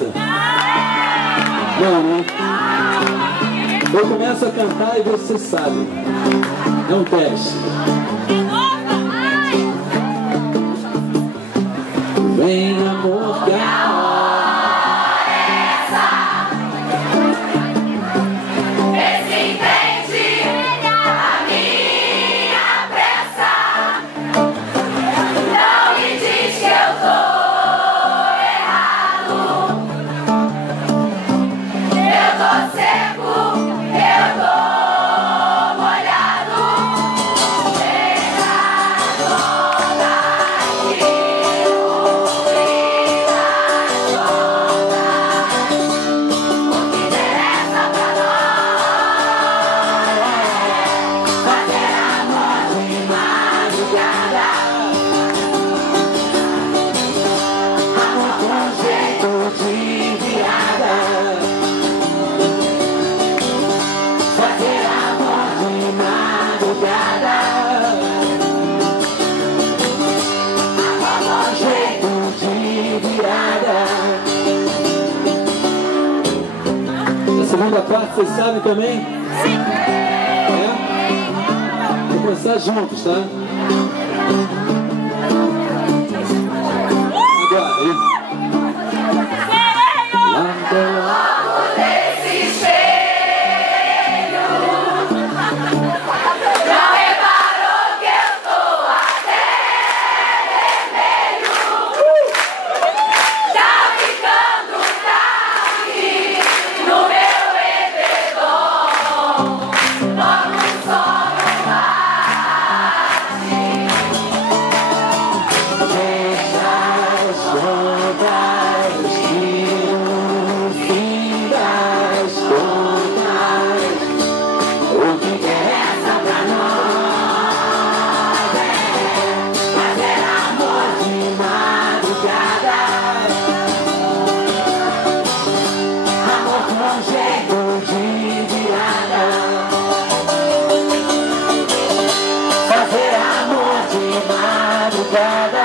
essa? Não, né? Eu começo a cantar e você sabe. É um teste. Vem, amor, que a hora é essa. Vê se entende a minha pressa. Não me diz que eu tô errado. Eu tô seco, eu tô molhado. Segunda parte, vocês sabem também? Sim! É? Vamos começar juntos, tá? Agora, fazer amor de madrugada.